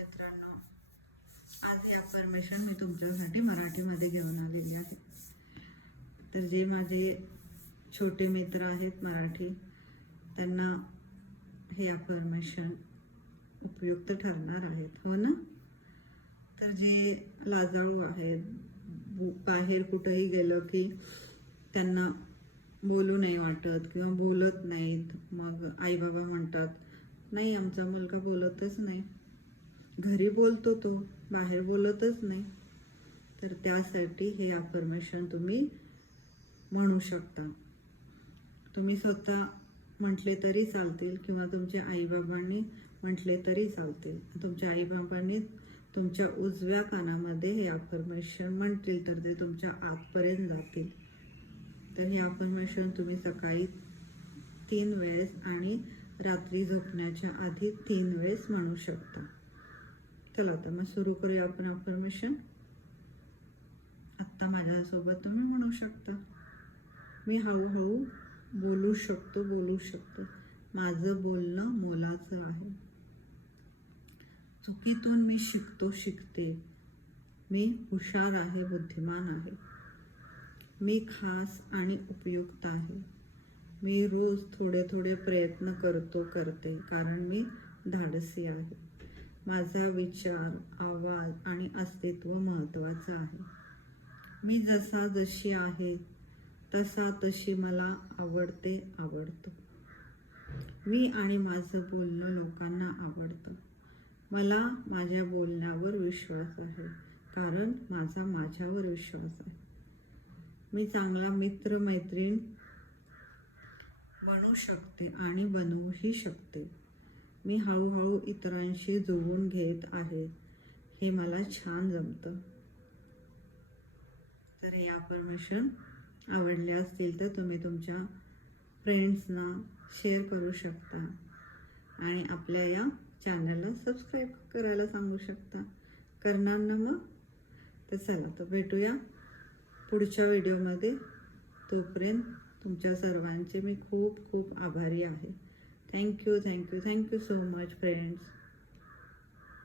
मित्रांनो, आज हे अफर्मेशन मी तुमच्यासाठी मराठीमध्ये घेऊन आलेली आहे. तर जे माझे छोटे मित्र आहेत मराठी, त्यांना हे अफर्मेशन उपयुक्त ठरणार आहेत, हो ना. तर जे लाजाळू आहेत, बाहेर कुठंही गेलं की त्यांना बोलू नाही वाटत किंवा बोलत नाहीत, मग आई बाबा म्हणतात नाही आमचा मुलगा बोलतच नाही, घरी बोलतो तो, बाहेर बोलतच नाही. तर त्यासाठी हे अफर्मेशन तुम्ही म्हणू शकता. तुम्ही स्वतः म्हटले तरी चालतील किंवा तुमच्या आईबाबांनी म्हटले तरी चालतील. तुमच्या आईबाबांनी तुमच्या उजव्या कानामध्ये हे अफर्मेशन म्हणतील तर ते तुमच्या आतपर्यंत जातील. तर हे अफर्मेशन तुम्ही सकाळी 3 वेळेस आणि रात्री झोपण्याच्या आधी 3 वेळेस म्हणू शकता. चला तर मग सुरू करूया आपण अफर्मेशन. आत्ता माझ्यासोबत तुम्ही म्हणू शकता. मी हळूहळू बोलू शकतो. माझं बोलणं मोलाचं आहे. चुकीतून मी शिकते. मी हुशार आहे, बुद्धिमान आहे. मी खास आणि उपयुक्त आहे. मी रोज थोडे प्रयत्न करते कारण मी धाडसी आहे. माझा विचार, आवाज आणि अस्तित्व महत्त्वाचं आहे. मी जशी आहे तशी मला आवडतो. मी आणि माझं बोलणं लोकांना आवडतं. मला माझ्या बोलण्यावर विश्वास आहे कारण माझ्यावर विश्वास आहे. मी चांगला मित्र-मैत्रीण बनू शकते आणि बनवूही शकते. मी हळूहळू इतरांशी जुळवून घेत आहे. हे मला छान जमतं. तर हे अफर्मेशन आवडले असतील तर तुम्ही तुमच्या फ्रेंड्सना शेअर करू शकता आणि आपल्या या चॅनलला सबस्क्राईब करायला सांगू शकता. करणार ना मग? तर चला तर भेटूया पुढच्या व्हिडिओमध्ये. तोपर्यंत तुमच्या सर्वांचे मी खूप आभारी आहे. Thank you so much friends.